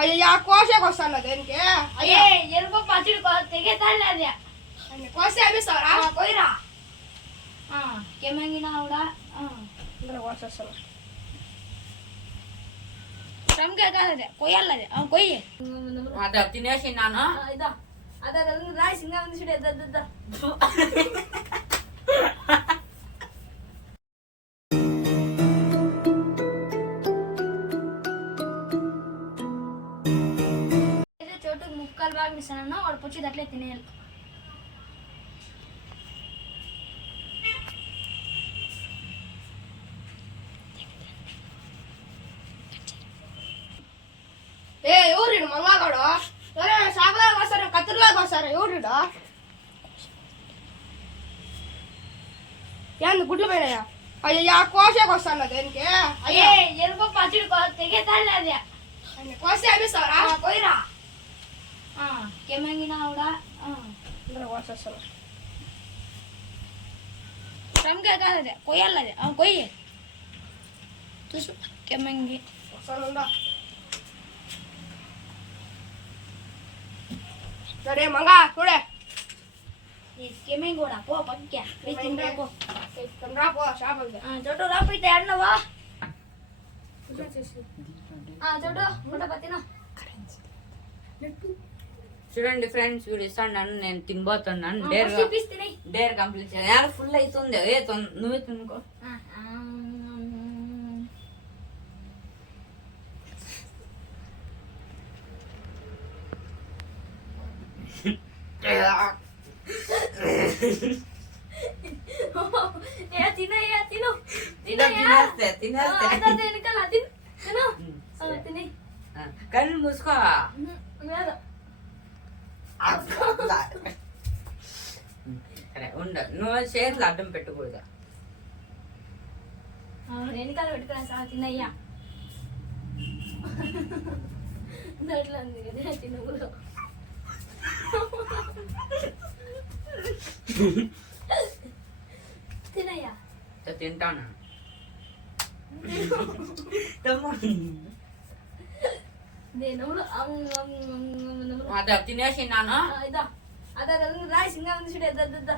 అయ్యా కోసేకి వస్తాను దేనికి అయ్యే ఎరుపు పచ్చడి తెగేతాడు అదే కోసే అనిపిస్తావరా పోయిరా కెమంగినా కూడా కోసేస్తాను శ్రమకే కాదదే కొయ్యాలదే కొయ్యి అదే తినేసి నాను ఇదా అదే రాయి సింగా ఉంది చూడు ఎద్దా చోటుకు ముక్కలు బాగా మిస్తానన్నా వాడు పొచ్చి అట్లే తినేయాలి ఏ ఎవరు మంగాగాడు ఎవరైనా సాగలాగా వస్తారా కత్తిరిలాగా వస్తారా ఎవరు ఏంది గుడ్లు పోయినాయా అయ్యా కోసేకి వస్తాను దేనికి అయ్యే ఎరుపు పచ్చడి తెగేతాడు అదే కోసే అనిపిస్తావరా పోయిరా కెమంగినా కూడా కోసేస్తాను శ్రమకే కాదదే కొయ్యాలదే కొయ్యి చూసు కెమంగి వస్తాను సరే మంగా చూడే కెమంగి కూడా పో పక్క పో రా పో షాప్ చోటు రాపోయితే అన్నవా చోటు ముట్ట పత్తినా చూడండి ఫ్రెండ్స్ వీడు ఇస్తాను నేను తినబోతున్నాను డేర్ కంప్లీట్ చేయాలి ఫుల్ అవుతుంది నువ్వే తినుకో కళ్ళు మూసుకో సరే ఉండ నువ్వు చేతులు అడ్డం పెట్టకూడదు వెనకాల పెట్టుకున్నా సార్ తిన్నయ్యా అట్లా ఉంది కదా తినకూడదు తినయ్యా తింటాను అదే తినేసి నాను ఇదా అదే రాయి సింగా ఉంది చూడు ఎద్దా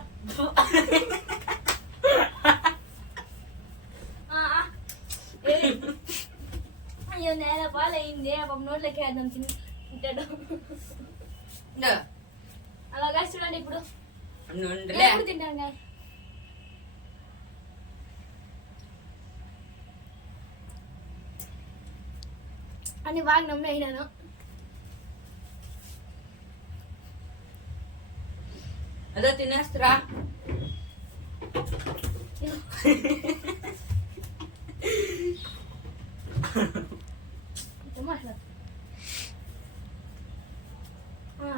అయ్యో నేల పాలైంది పాప నోట్లోకి వేద్దాం తింటాడు అలాగా చూడండి ఇప్పుడు తింటాను కాయ అని బాగా నమ్మి అయినాను అదే తినేస్తారా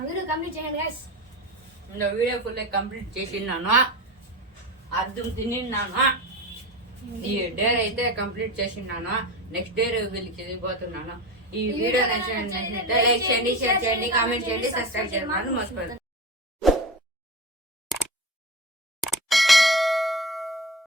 వీడియో కంప్లీట్ చేయండి గైస్ వీడియో ఫుల్ కంప్లీట్ చేసినాను అర్థం తిన్నాను ఈ డేర్ అయితే కంప్లీట్ చేసినాను నెక్స్ట్ డేర్ వీళ్ళకి చదివిపోతున్నాను ఈ వీడియో నచ్చినట్లయితే లైక్ చేయండి షేర్ చేయండి కామెంట్ చేయండి సబ్స్క్రైబ్ చేయండి మర్చిపోతుంది